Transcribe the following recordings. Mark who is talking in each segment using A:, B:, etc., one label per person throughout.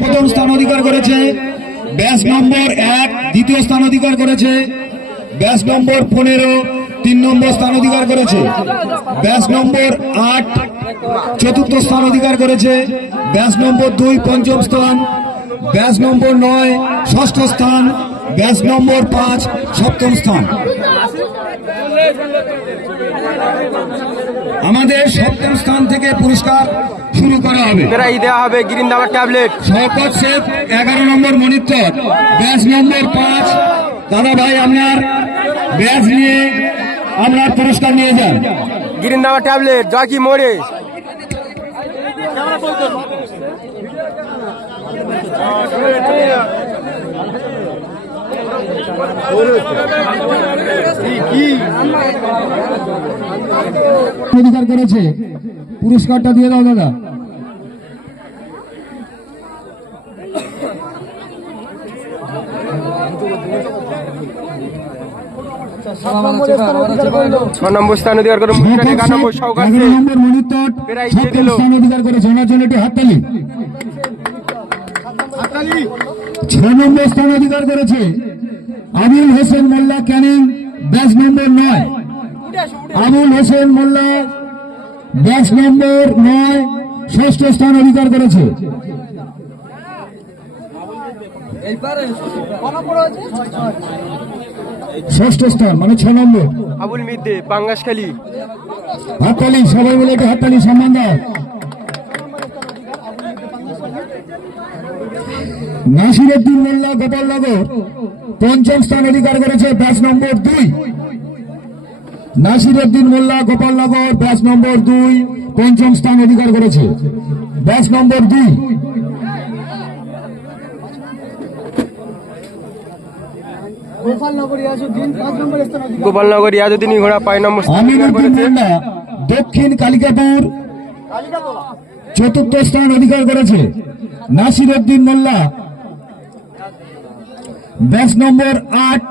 A: প্রথম স্থান অধিকার করেছে। ব্যাস নম্বর এক, দ্বিতীয় স্থান অধিকার করেছে। ব্যাস নম্বর পনেরো, তিন নম্বর স্থান অধিকার করেছে। ব্যাস নম্বর আট, চতুর্থ স্থান অধিকার করেছে। ব্যাস নম্বর দুই, পঞ্চম স্থান। ব্যাস নম্বর নয়, ষষ্ঠ স্থান। ব্যাস নম্বর পাঁচ, সপ্তম স্থান। আমাদের সপ্তম স্থান থেকে পুরস্কার শুরু করা হবে।
B: প্রাইজ দেওয়া হবে গ্রিন দাবার ট্যাবলেট।
A: শওকত শেখ এগারো নম্বর মনিটর ব্যাচ নম্বর পাঁচ। দাদা ভাই আপনার ব্যাচ নিয়ে আপনার পুরস্কার নিয়ে যান।
B: গ্রিন দাবার ট্যাবলেট জকি মোড়ে।
A: অধিকার করেছে। পুরস্কারটা দিয়ে দাও দাদা।
B: ছ নম্বর স্থান অধিকার করে একানব্বই প্রায় দিয়ে দিল।
A: অধিকার করেছে। ওনার জন্য একটি হাততালি। ছ নম্বর স্থান অধিকার করেছে। আবুল হোসেন মোল্লা ক্যানিং ব্যাচ নম্বর নয়? আবুল হোসেন মোল্লা ব্যাচ নম্বর নয় ষষ্ঠ স্থান অধিকার করেছে। ষষ্ঠ স্থান মানে ছ নম্বর
B: আবুল মিদ্দে পাঙ্গাসখালী
A: হাততালি সবাই মিলে একটু হাততালি সম্মান দাও। নাসিরুদ্দিন মোল্লা গোপালনগর পঞ্চম স্থান অধিকার করেছে ব্যাচ নম্বর দুই। নাসিরুদ্দিন মোল্লা গোপালনগর ব্যাচ নম্বর দুই পঞ্চম স্থান অধিকার করেছে। ব্যাচ নম্বর দুই।
B: গোপালনগর ইয়াজুদ্দিন ঘোড়া পাঁচ নম্বর স্থান অধিকার
A: আমিনুদ্দিন
B: করেছে।
A: মোল্লা দক্ষিণ কালিকাপুর। চতুর্থ স্থান অধিকার করেছে। নাসির উদ্দিন মোল্লা ব্যাচ নম্বর আট।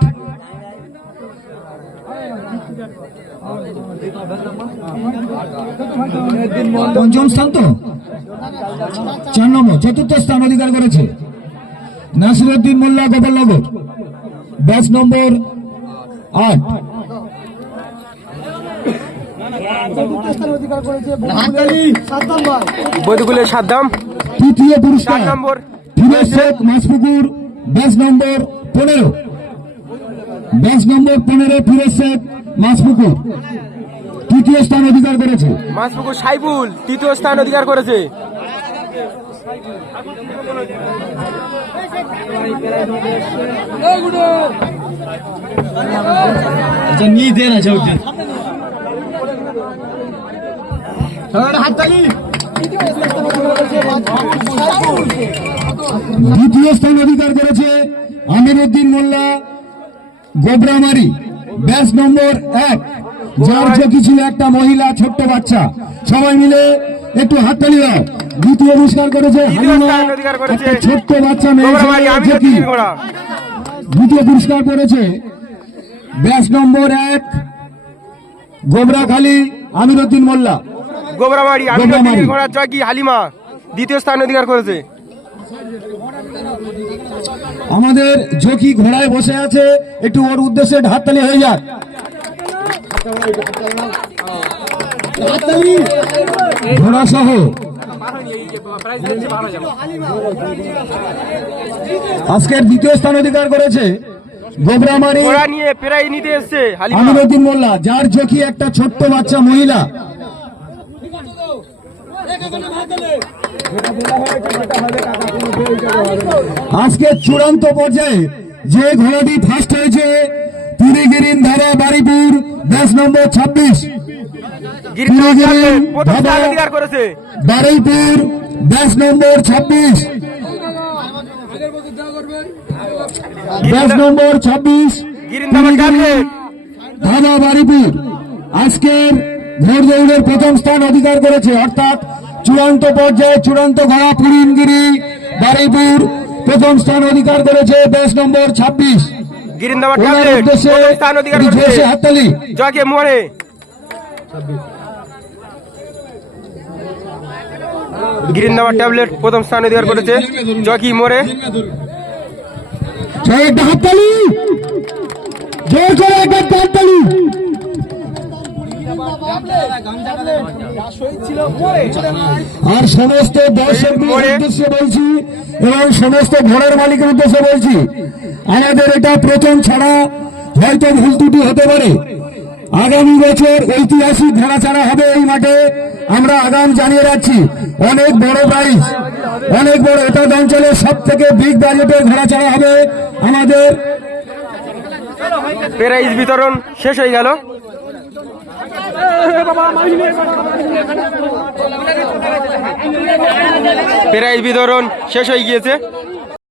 A: পঞ্চম স্থান তো? চার নম্বর চতুর্থ স্থান অধিকার করেছে। নাসির উদ্দিন মোল্লা গোপালনগর। ব্যাচ নম্বর আট।
B: বৈদগুলের সাদ্দাম
A: তৃতীয় পুরস্কার।
B: Number.
A: Firoz Sheikh Maspukur batch number পনেরো। ব্যাচ নম্বর পনেরো ফিরোজ শেখ মাসপুকুর তৃতীয় স্থান অধিকার করেছে।
B: মাসপুকুর সাইবুল তৃতীয় স্থান অধিকার করেছে।
A: আচ্ছা নিয়ে দেন আছে ওটা দ্বিতীয় স্থান অধিকার করেছে আমির উদ্দিন মোল্লা গোবরামারি। ব্যাস নম্বর এক। যার চোখে ছিল একটা মহিলা ছোট্ট বাচ্চা। সবাই মিলে একটু হাততালি দাও। দ্বিতীয় পুরস্কার করেছে হালিমা একটা ছোট্ট বাচ্চা মেয়ে দ্বিতীয় পুরস্কার করেছে ব্যাস নম্বর এক গোবরাখালী আমিরুদ্দিন মোল্লা।
B: গোবরাবাড়ি ঘোড়া জকি হালিমা? দ্বিতীয় স্থান অধিকার করেছে।
A: আমাদের ঝোঁকি ঘোড়ায় বসে আছে একটু ওর উদ্দেশ্যে হাততালি হয়ে যাক। ঘোড়া সহ। আজকের দ্বিতীয় স্থান অধিকার করেছে গোবরামারি
B: ঘোড়া নিয়ে প্রায় নিতে এসছে হালিমা।
A: আমিরুদ্দিন মোল্লা যার চোখি একটা ছোট্ট বাচ্চা মহিলা। আজকে চূড়ান্ত পর্যায়ে যে ঘোড়াটি ফার্স্ট হয়েছে পুরীগিরিন ধারা বাড়িপুর ব্যাচ নম্বর ছাব্বিশ। বারুইপুর ব্যাচ নম্বর ছাব্বিশ। ব্যাচ নম্বর ছাব্বিশ
B: ট্যাবলেট
A: বারিপুর। আজকের ঘোড় দৌড়ের প্রথম স্থান অধিকার করেছে, অর্থাৎ চূড়ান্ত পর্যায়ে চূড়ান্ত ঘোড়া পুরিনগিরি বারিপুর প্রথম স্থান অধিকার করেছে ব্যাচ নম্বর ছাব্বিশ।
B: ট্যাবলেট প্রথম অধিকার করেছে
A: হাততালি।
B: জকে মোড়ে গ্রিন ট্যাবলেট প্রথম স্থান অধিকার করেছে জকি মোড়ে
A: জয় হাততালি। করে একটা হাততালি আর সমস্ত দর্শকদের উদ্দেশ্যে বলছি এবং সমস্ত ঘরের মালিকের উদ্দেশ্যে বলছি আমাদের এটা প্রথম ছাড়া হয়তো ভুল ত্রুটি হতে পারে। আগামী বছর ঐতিহাসিক ঘোড়া ছাড়া হবে এই মাঠে। আমরা আগাম জানিয়ে রাখছি অনেক বড় প্রাইজ অনেক বড় এটা অঞ্চলের সব থেকে বিগ বাজেটের ঘোড়া ছাড়া হবে আমাদের।
B: প্রাইজ বিতরণ শেষ হয়ে গেল। প্রাইজ বিতরণ শেষ হয়ে গিয়েছে।